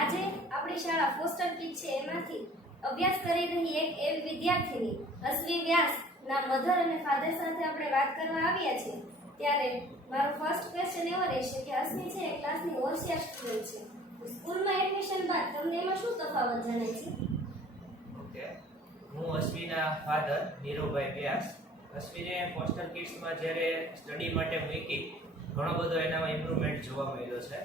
આજે આપણી શાળા ફોસ્ટર કિડ્સ છે એમાંથી અભ્યાસ કરી રહી એક એવી વિદ્યાર્થીની અશ્વી વ્યાસના મધર અને ફાધર સાથે આપણે વાત કરવા આવ્યા છીએ. ત્યારે મારો ફર્સ્ટ ક્વેશ્ચન એવો રહેશે કે અશ્વી છે એ ક્લાસની હોશિયાર સ્ટુડન્ટ છે. સ્કૂલમાં એડમિશન બાદ તમને એમાં શું તફાવત જણાય છે? ઓકે, હું અશ્વીના ફાધર નીરુભાઈ વ્યાસ. અશ્વીને ફોસ્ટર કિડ્સમાં જ્યારે સ્ટડી માટે મૂકી ઘણો બધો એનામાં ઇમ્પ્રુવમેન્ટ જોવા મળ્યો છે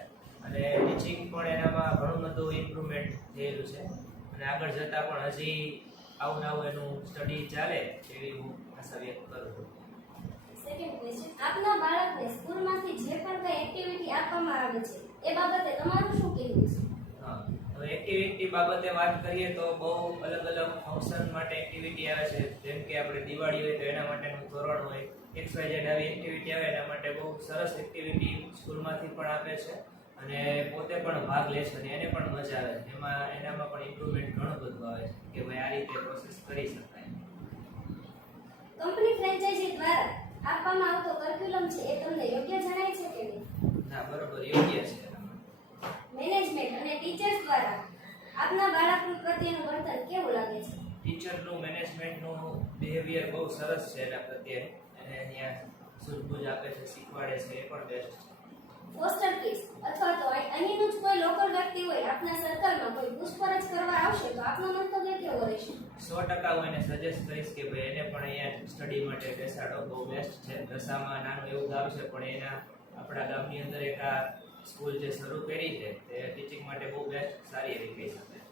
અને ટીચિંગ પણ એનામાં ઘણું બધું ઇમ્પ્રુવમેન્ટ થયેલું છે અને આગળ જતાં પણ હજી આવું નવું એનું સ્ટડી ચાલે એવી હું આશા વ્યક્ત કરું છું. સેકન્ડ ક્વેશ્ચન, આપના બાળકને સ્કૂલમાંથી જે પણ કંઈ એક્ટિવિટી આપવામાં આવે છે એ બાબતે તમારું શું કહેવું છે? હા, હવે એક્ટિવિટી બાબતે વાત કરીએ તો બહુ અલગ અલગ ફંક્શન માટે એક્ટિવિટી આવે છે. જેમ કે આપણે દિવાળી હોય તો એના માટેનું તોરણ હોય, XYZ આવી એક્ટિવિટી આવે એના માટે બહુ સરસ એક્ટિવિટી સ્કૂલમાંથી પણ આપે છે અને પોતે પણ ભાગ લે છે અને એને પણ મજા આવે છે. એનામાં પણ ઇમ્પ્રુવમેન્ટ ઘણું બધું આવે છે કે ભાઈ આ રીતે પ્રોસેસ કરી શકાય. કંપની ફ્રેન્ચાઇઝી દ્વારા આપવામાં આવતો કરિક્યુલમ છે એ તમને યોગ્ય જણાય છે કે નહીં? ના, બરોબર, યોગ્ય છે. મેનેજમેન્ટ અને ટીચર્સ દ્વારા આપના બાળક પ્રત્યેનું વર્તન કેવું લાગે છે? ટીચરનું મેનેજમેન્ટનું બિહેવિયર બહુ સરસ છે એના પ્રત્યે અને ત્યાં સૂઝબૂઝ આપે છે, શીખવાડે છે, એ પણ બેસ્ટ છે. ફોસ્ટર કિડ્સ અથવા તો અહીંનું જ કોઈ લોકલ વ્યક્તિ હોય આપના સર્કલમાં કોઈ પૂછપરછ કરવા આવશે તો આપનો મંતવ્ય કેવો રહેશે? 100% હું એને સજેસ્ટ કરીશ કે ભાઈ એને પણ અહીંયા સ્ટડી માટે બેસાડો, બહુ બેસ્ટ છે. દશામાં નાનું એવું ગામ છે પણ એના આપણા ગામની અંદર એક આ સ્કૂલ જે શરૂ કરી છે તે ટીચિંગ માટે બહુ બેસ્ટ સારી એવી કહી શકાય.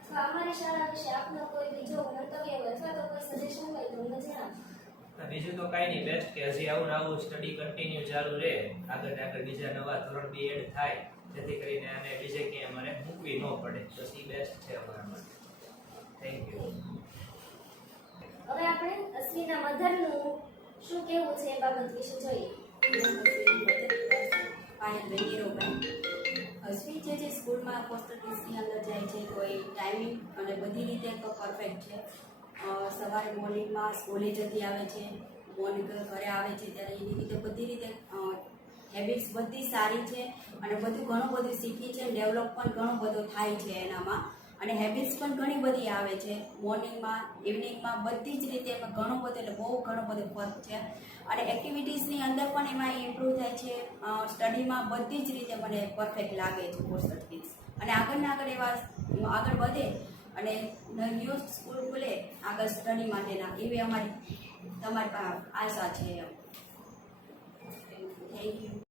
અથવા અમારી શાળા વિશે આપનો કોઈ બીજો મંતવ્ય હોય અથવા તો કોઈ સજેશન હોય તો મને જણાવો. બીજું તો કાંઈ નહીં, બેસ્ટ કે હજી આવું નવું સ્ટડી કન્ટિન્યુ ચાલુ રહે, આગળ ને આગળ બીજા નવા ધોરણ બી એડ થાય જેથી કરીને આને બીજે ક્યાંય અમારે મૂકવી ન પડે. તો એ બેસ્ટ છે અમારા માટે. Thank you. હવે આપણે અશ્વીના મધરનું શું કહેવું છે એ બાબત વિશે જોઈએ. અશ્વી છે જે સ્કૂલમાં ફોસ્ટર કિડ્સની અંદર જાય છે તો એ ટાઈમિંગ અને બધી રીતે તો પરફેક્ટ છે. સવારે મોર્નિંગમાં સ્કૂલે જતી આવે છે, મોર્નિંગ ઘરે આવે છે ત્યારે એની રીતે બધી રીતે હેબિટ્સ બધી સારી છે અને બધું ઘણું બધું શીખી છે. ડેવલપ પણ ઘણો બધો થાય છે એનામાં અને હેબિટ્સ પણ ઘણી બધી આવે છે. મોર્નિંગમાં, ઇવનિંગમાં બધી જ રીતે એમાં ઘણો બધો એટલે બહુ ઘણો બધો ફરક છે અને એક્ટિવિટીઝની અંદર પણ એમાં ઇમ્પ્રૂવ થાય છે. સ્ટડીમાં બધી જ રીતે મને પરફેક્ટ લાગે છે ફોસ્ટર કિડ્સ અને આગળના આગળ એવા આગળ વધે અને ન્યૂ સ્કૂલ ખુલે આગળ સ્ટડી માટેના એવી અમારી તમારી આશા છે. Thank you.